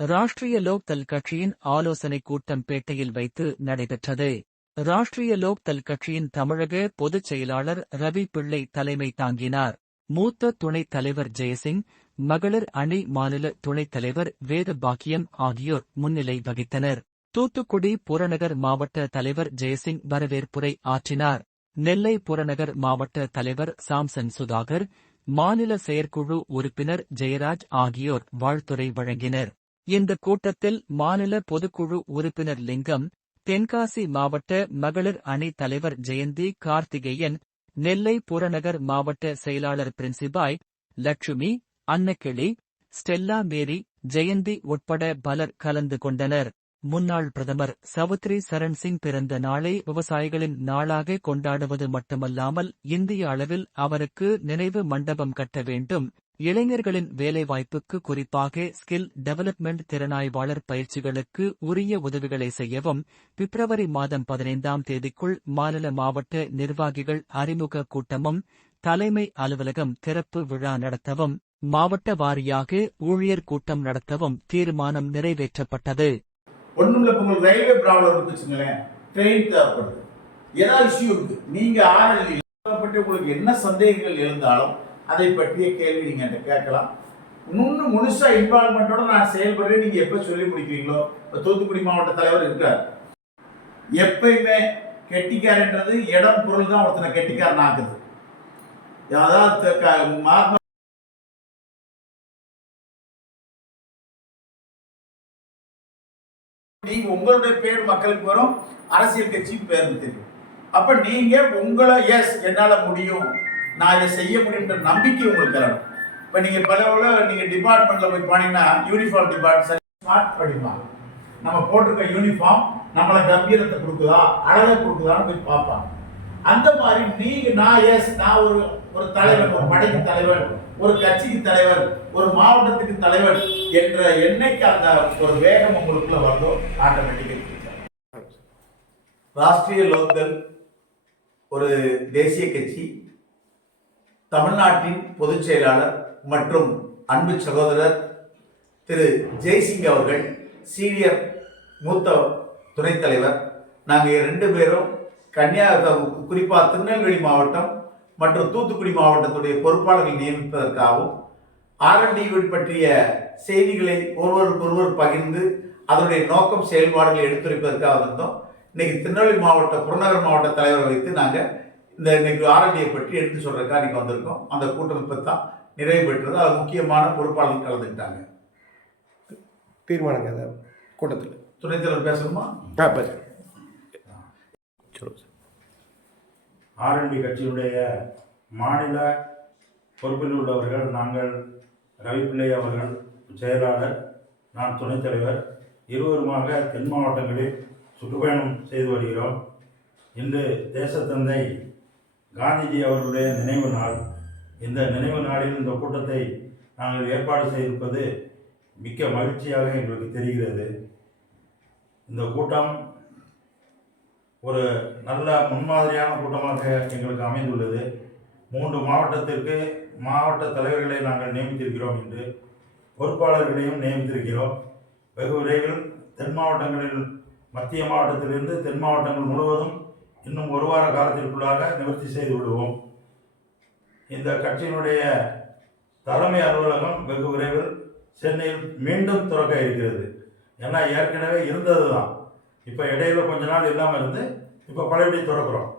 ராஷ்டிரிய லோக் தல் கட்சியின் ஆலோசனைக் கூட்டம் பேட்டையில் வைத்து நடைபெற்றது. ராஷ்டிரிய லோக் தல் கட்சியின் தமிழக பொதுச் செயலாளர் ரவி பிள்ளை தலைமை தாங்கினார். மூத்த துணைத் தலைவர் ஜெயசிங் மகளிர் அணி மாநில துணைத் தலைவர் வேத பாக்கியம் ஆகியோர் முன்னிலை வகித்தனர். தூத்துக்குடி புறநகர் மாவட்ட தலைவர் ஜெயசிங் வரவேற்புரை ஆற்றினார். நெல்லை புறநகர் மாவட்ட தலைவர் சாம்சன் சுதாகர் மாநில செயற்குழு உறுப்பினர் ஜெயராஜ் ஆகியோர் வாழ்த்துரை வழங்கினர். இந்த கூட்டத்தில் மாநில பொதுக்குழு உறுப்பினர் லிங்கம் தென்காசி மாவட்ட மகளிர் அணி தலைவர் ஜெயந்தி கார்த்திகேயன் நெல்லை புறநகர் மாவட்ட செயலாளர் principal Lakshmi Annakili Stella Mary Jayanthi உட்பட பலர் கலந்து கொண்டனர். முன்னாள் பிரதமர் சவுத்ரி சரண் சிங் பிறந்த நாளை விவசாயிகளின் நாளாக கொண்டாடுவது மட்டுமல்லாமல் இந்திய அளவில் அவருக்கு நினைவு மண்டபம் கட்ட வேண்டும். இளைஞர்களின் வேலைவாய்ப்புக்கு குறிப்பாக ஸ்கில் டெவலப்மெண்ட் திறனாய்வாளர் பயிற்சிகளுக்கு உரிய உதவிகளை செய்யவும் பிப்ரவரி மாதம் பதினைந்தாம் தேதிக்குள் மாநில மாவட்ட நிர்வாகிகள் அறிமுக கூட்டமும் தலைமை அலுவலகம் திறப்பு விழா நடத்தவும் மாவட்ட வாரியாக ஊழியர் கூட்டம் நடத்தவும் தீர்மானம் நிறைவேற்றப்பட்டது. உங்களுக்கு ரயில்வே ப்ராப்ளம் ட்ரெயின் தேவைப்படுது. ஏதாவது இஷ்யூ இருக்கு நீங்க உங்களுக்கு என்ன சந்தேகங்கள் இருந்தாலும் அதை பற்றிய கேள்வி நீங்கள் என்கிட்ட கேட்கலாம். இன்னும் முழுசாக இன்வால்மெண்ட்டோட நான் செயல்படுறேன். நீங்கள் எப்போ சொல்லி முடிக்கிறீங்களோ இப்போ தூத்துக்குடி மாவட்ட தலைவர் இருக்கார். எப்பயுமே கெட்டிக்காரன்றது இடம் பொருள் தான் ஒருத்தனை கெட்டிக்காரன் ஆக்குது. அதாவது மகாத்மா நீங்க உங்களுடைய பேர் மக்களுக்கு வரும் அரசியல் கட்சி பேருந்து தெரியும். அப்ப நீங்க உங்களை எஸ் என்னால முடியும். நான் இதை செய்ய முடியுன்ற நம்பிக்கை உங்களுக்கு வரணும் இப்போ நீங்கள் பல உள்ள டிபார்ட்மெண்ட்டில் போய் போனீங்கன்னா யூனிஃபார்ம் டிபார்ட்மெண்ட் ஸ்மார்ட் படிப்பாங்க நம்ம போட்டிருக்க யூனிஃபார்ம் நம்மளை கம்பீரத்தை கொடுக்குதா அழகை கொடுக்குதான்னு போய் பார்ப்பாங்க. அந்த மாதிரி நீங்க நான் எஸ் நான் ஒரு ஒரு தலைவர் ஒரு படைக்கு தலைவர் ஒரு கட்சிக்கு தலைவர் ஒரு மாவட்டத்துக்கு தலைவர் என்ற என்னைக்கு அந்த ஒரு வேகம் உங்களுக்குள்ள வருதோ ஆட்டோமேட்டிக்கலி ராஷ்டிரிய லோக்தள் ஒரு தேசிய கட்சி தமிழ்நாட்டின் பொதுச் செயலாளர் மற்றும் அன்பு சகோதரர் திரு ஜெய்சிங் அவர்கள் சீனியர் மூத்த துணைத் தலைவர். நாங்கள் ரெண்டு பேரும் கன்னியா குறிப்பாக திருநெல்வேலி மாவட்டம் மற்றும் தூத்துக்குடி மாவட்டத்துடைய பொறுப்பாளர்கள் நியமிப்பதற்காகவும் ஆர்என்டி பற்றிய செய்திகளை ஒருவருக்கொருவர் பகிர்ந்து அதனுடைய நோக்கம் செயல்பாடுகளை எடுத்துரைப்பதற்காக இருந்தோம் இன்னைக்கு திருநெல்வேலி மாவட்ட புறநகர் மாவட்ட தலைவரை வைத்து நாங்கள் இந்த இன்னைக்கு ஆர்என்டியை பற்றி எடுத்து சொல்றதுக்காக இன்னைக்கு வந்திருக்கோம். அந்த கூட்டம் இப்போ தான் நிறைவு பெற்றது அது முக்கியமான பொறுப்பாளர்கள் கலந்துக்கிட்டாங்க. தீர்மானங்க அந்த கூட்டத்தில். துணைத் தலைவர் பேசணுமா? ஆ பேச சொல்லுங்கள் சார். ஆர்என்டி கட்சியுடைய மாநில பொறுப்பில் உள்ளவர்கள் நாங்கள் ரவிப்பிள்ளை அவர்கள் செயலாளர் நான் துணைத் தலைவர் இருவருமாக தென் மாவட்டங்களில் சுற்றுப்பயணம் செய்து வருகிறோம். இன்று தேசத்தந்தை காந்திஜி அவர்களுடைய நினைவு நாள். இந்த நினைவு நாளில் இந்த கூட்டத்தை நாங்கள் ஏற்பாடு செய்திருப்பது மிக்க மகிழ்ச்சியாக எங்களுக்கு தெரிகிறது. இந்த கூட்டம் ஒரு நல்ல முன்மாதிரியான கூட்டமாக எங்களுக்கு அமைந்துள்ளது. மூன்று மாவட்டத்திற்கு மாவட்ட தலைவர்களை நாங்கள் நியமித்திருக்கிறோம் என்று பொறுப்பாளர்களையும் நியமித்திருக்கிறோம். வெகு விரைவில் தென் மாவட்டங்களில் மத்திய மாவட்டத்திலிருந்து தென் மாவட்டங்கள் முழுவதும் இன்னும் ஒரு வார காலத்திற்குள்ளாக நிவர்த்தி செய்து விடுவோம். இந்த கட்சியினுடைய தலைமை அலுவலகம் வெகு விரைவில் சென்னையில் மீண்டும் திறக்க இருக்கிறது. ஏன்னா ஏற்கனவே இருந்தது தான் இப்போ இடையில கொஞ்ச நாள் இல்லாமல் இருந்து இப்போ பழையபடி திறக்கிறோம்.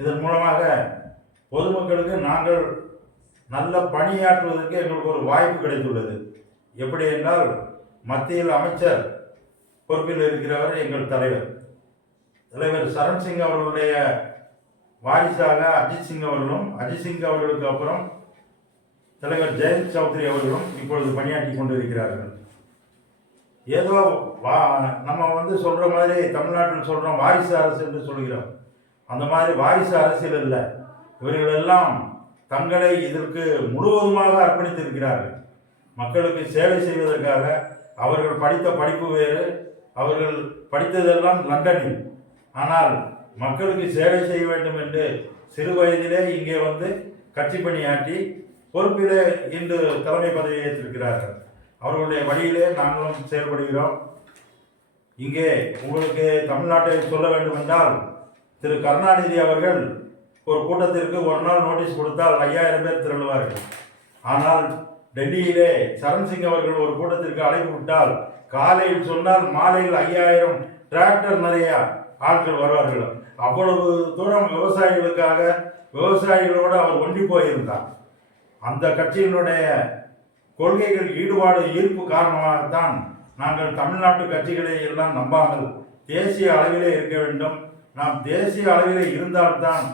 இதன் மூலமாக பொதுமக்களுக்கு நாங்கள் நல்ல பணியாற்றுவதற்கு எங்களுக்கு ஒரு வாய்ப்பு கிடைத்துள்ளது. எப்படி என்றால் மத்தியில் அமைச்சர் பொறுப்பில் இருக்கிறவர் எங்கள் தலைவர். தலைவர் சரண் சிங் அவர்களுடைய வாரிசாக அஜித் சிங் அவர்களும் அஜித் சிங் அவர்களுக்கு அப்புறம் தலைவர் ஜெயந்த் சௌத்ரி அவர்களும் இப்பொழுது பணியாற்றி கொண்டிருக்கிறார்கள். ஏதோ வா நம்ம வந்து சொல்கிற மாதிரி தமிழ்நாட்டில் சொல்கிறோம் வாரிசு அரசு என்று சொல்கிறோம். அந்த மாதிரி வாரிசு அரசியல் இல்லை. இவர்களெல்லாம் தங்களை இதற்கு முழுவதுமாக அர்ப்பணித்திருக்கிறார்கள். மக்களுக்கு சேவை செய்வதற்காக அவர்கள் படித்த படிப்பு வேறு அவர்கள் படித்ததெல்லாம் லண்டனில். ஆனால் மக்களுக்கு சேவை செய்ய வேண்டும் என்று சிறு வயதிலே இங்கே வந்து கட்சி பணியாற்றி பொறுப்பிலே இன்று தலைமை பதவி ஏற்றிருக்கிறார்கள். அவர்களுடைய வழியிலே நாங்களும் செயல்படுகிறோம். இங்கே உங்களுக்கு தமிழ்நாட்டை சொல்ல வேண்டும் என்றால் திரு கருணாநிதி அவர்கள் ஒரு கூட்டத்திற்கு ஒரு நாள் நோட்டீஸ் கொடுத்தால் ஐயாயிரம் பேர் திரளுவார்கள். ஆனால் டெல்லியிலே சரண் சிங் அவர்கள் ஒரு கூட்டத்திற்கு அழைப்பு விட்டால் காலையில் சொன்னால் மாலையில் ஐயாயிரம் டிராக்டர் நிறையா ஆட்கள் வருவார்கள். அவ்வளவு தூரம் விவசாயிகளுக்காக விவசாயிகளோடு அவர் ஒன்றி போயிருந்தார். அந்த கட்சியினுடைய கொள்கைகள் ஈடுபாடு ஈர்ப்பு காரணமாகத்தான் நாங்கள் தமிழ்நாட்டு கட்சிகளை எல்லாம் நம்பாமல் தேசிய அளவிலே இருக்க வேண்டும். நாம் தேசிய அளவிலே இருந்தால்தான்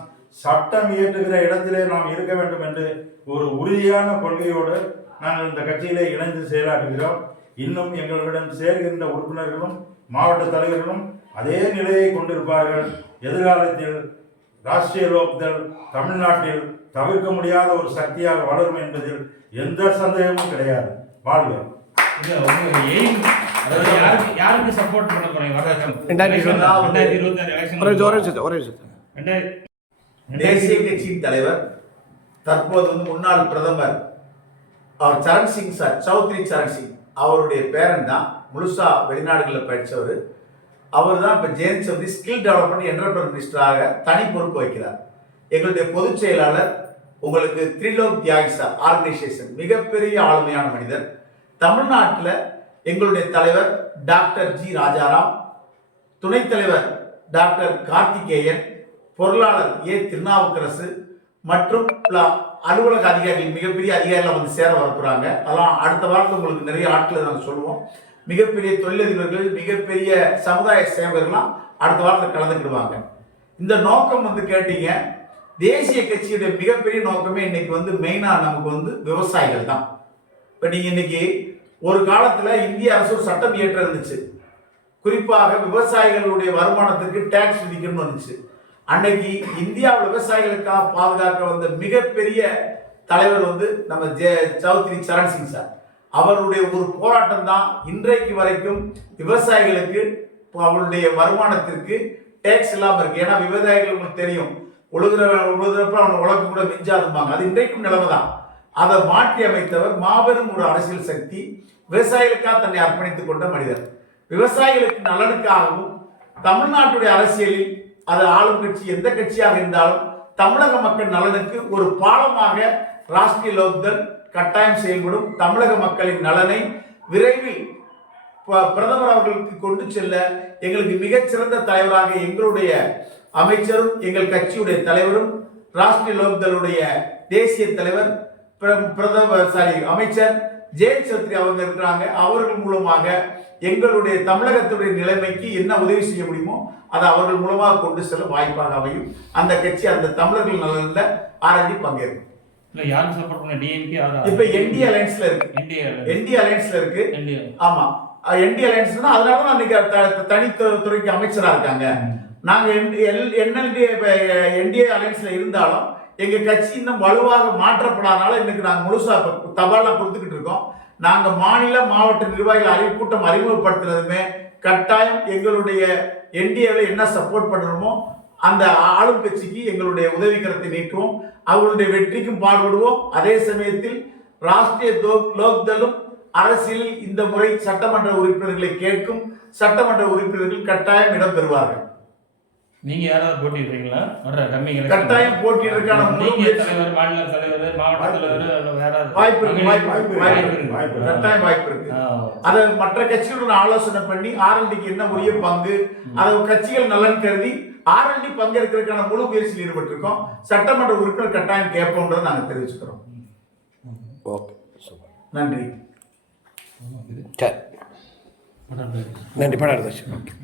சட்டம் இயற்றுகிற இடத்திலே நாம் இருக்க வேண்டும் என்று ஒரு உறுதியான கொள்கையோடு நாங்கள் இந்த கட்சியிலே இணைந்து செயலாற்றுகிறோம். இன்னும் எங்களிடம் சேர்கின்ற உறுப்பினர்களும் மாவட்ட தலைவர்களும் அதே நிலையை கொண்டிருப்பார்கள். எதிர்காலத்தில் ராஷ்டிரிய லோக்தள் தமிழ்நாட்டில் தவிர்க்க முடியாத ஒரு சக்தியாக வளரும் என்பதில் எந்த சந்தேகமும் கிடையாது. வாழ்க. யாருக்கு யாருக்கு சப்போர்ட் பண்ண போறீங்க? தேசிய கட்சியின் தலைவர் தற்போது வந்து முன்னாள் பிரதமர் அவர் சரண் சிங் சார் சௌத்ரி சரண் சிங் அவருடைய பேரன் தான் முழுசா வெளிநாடுகளில் படித்தவர் அவர் தான் இப்போ Jayant Chaudhary skill development entrepreneur மினிஸ்டராக தனி பொறுப்பு வைக்கிறார் எங்களுடைய பொதுச் செயலாளர் உங்களுக்கு த்ரிலோக் தியாகிசா ஆர்கனைசேஷன் மிகப்பெரிய ஆளுமையான மனிதர். தமிழ்நாட்டில் எங்களுடைய தலைவர் டாக்டர் ஜி ராஜாராம் துணைத் தலைவர் டாக்டர் கார்த்திகேயன் பொருளாளர் ஏ திருநாவுக்கரசு மற்றும் அலுவலக அதிகாரிகள் மிகப்பெரிய அதிகாரிகள் வந்து சேர வரப்புறாங்க. அதெல்லாம் அடுத்த வாரத்தில் உங்களுக்கு நிறைய ஆட்களை நாங்கள் சொல்லுவோம். மிகப்பெரிய தொழிலதிபர்கள் மிகப்பெரிய சமுதாய சேவகர்கள்லாம் அடுத்த வாரத்தில் கலந்துக்கிடுவாங்க. இந்த நோக்கம் வந்து கேட்டீங்க. தேசிய கட்சியுடைய மிகப்பெரிய நோக்கமே இன்னைக்கு வந்து மெயினாக நமக்கு வந்து விவசாயிகள் தான். இப்போ நீங்கள் இன்னைக்கு ஒரு காலத்தில் இந்திய அரசு ஒரு சட்டம் இயற்ற இருந்துச்சு. குறிப்பாக விவசாயிகளுடைய வருமானத்துக்கு டேக்ஸ் விதிக்கணும்னு வந்துச்சு அன்னைக்கு இந்தியா விவசாயிகளுக்காக பாதுகாக்க வந்த மிகப்பெரிய தலைவர் வந்து நம்ம ஜே சௌத்ரி சரண் சிங் சார். அவருடைய ஒரு போராட்டம் தான் இன்றைக்கு வரைக்கும் விவசாயிகளுக்கு அவருடைய வருமானத்திற்கு டேக்ஸ் இல்லாமல் இருக்கு. ஏன்னா விவசாயிகள் உங்களுக்கு தெரியும். உழுகிற உழுகிறப்ப அவன் உழக்கு கூட மிஞ்சாதும்பாங்க. அது இன்றைக்கும் நிலைமை தான் அதை மாற்றி அமைத்தவர் மாபெரும் ஒரு அரசியல் சக்தி விவசாயிகளுக்காக தன்னை அர்ப்பணித்துக் கொண்ட மனிதர். விவசாயிகளுக்கு நலனுக்காகவும் தமிழ்நாட்டுடைய அரசியலில் அது ஆளும் கட்சி எந்த கட்சியாக இருந்தாலும் தமிழக மக்கள் நலனுக்கு ஒரு பாலமாக ராஷ்டிரிய லோக்தன் கட்டாயம் செயல்படும் தமிழக மக்களின் நலனை விரைவில் ப- பிரதமர் அவர்களுக்கு கொண்டு செல்ல எங்களுக்கு மிகச்சிறந்த தலைவராக எங்களுடைய அமைச்சரும் எங்கள் கட்சியுடைய தலைவரும் ராஷ்டிரிய லோக்தளுடைய தேசிய தலைவர் பிர- பிரதமர் சாரி அமைச்சர் ஜெயந்த் சத்ரி அவங்க இருக்கிறாங்க. அவர்கள் மூலமாக எங்களுடைய தமிழகத்துடைய நிலைமைக்கு என்ன உதவி செய்ய முடியுமோ அதை அவர்கள் மூலமாக கொண்டு செல்ல வாய்ப்பாக அமையும். அந்த கட்சி அந்த தமிழர்கள் நலனில் ஆரம்பி பங்கேற்கும். இல்ல யாருக்கு சப்போர்ட் பண்ண டிஎம்கே இப்ப என்டி அலைன்ஸ்ல இருக்கு. இந்தியா என்டி அலைன்ஸ்ல இருக்கு. ஆமா. என்டி அலையன்ஸ்னா அதனால தான் இன்னைக்கு த- தனி து- துறைக்கு அமைச்சரா இருக்காங்க. நாங்க என்எல்டி என்டிஏ அலையன்ஸ்ல இருந்தாலும் எங்க கட்சி இன்னும் வலுவாக மாற்றப்படாதனால இன்னைக்கு நாங்க முழுசா தபாலா கொடுத்துக்கிட்டு இருக்கோம். நாங்க மாநில மாவட்ட நிர்வாகிகள் அறிவு கூட்டம் அறிமுகப்படுத்துனதுமே கட்டாயம் எங்களுடைய என்டிஏவில் என்ன சப்போர்ட் பண்ணணுமோ அந்த ஆளும் கட்சிக்கு எங்களுடைய உதவிக்கரத்தை நீட்டுவோம். அவர்களுடைய வெற்றிக்கும் பாடுபடுவோம். அதே சமயத்தில் ராஷ்டிரிய லோக் லோக்தளும் அரசியலில் இந்த முறை சட்டமன்ற உறுப்பினர்களை கேட்கும் சட்டமன்ற உறுப்பினர்கள் கட்டாயம் இடம் பெறுவார்கள். நீங்க யாராவது போட்டிடுறீங்களா வர்ற கம்மி கட்டாயம் போட்டியிடுறதுக்கான முழு நீங்க தலைவர் மாநில தலைவர் மாவட்ட தலைவர் யாராவது வாய்ப்பு இருக்கு வாய்ப்பு இருக்கு. வாய்ப்பு. கட்டாயம் வாய்ப்பு இருக்கு. ஆ. அதை மற்ற கட்சிகளுடன் ஆலோசனை பண்ணி ஆர்எல்டிக்கு என்ன உரிய பங்கு அதை கட்சிகள் நலன் கருதி ஆர்எல்டி பங்கேற்கிறதுக்கான முழு முயற்சியில் ஈடுபட்டிருக்கோம். சட்டமன்ற உறுப்பினர் கட்டாயம் கேட்போம்ன்றதை நாங்கள் தெரிவிச்சுக்கிறோம். ஓகே. நன்றி. நன்றி படம் ஓகே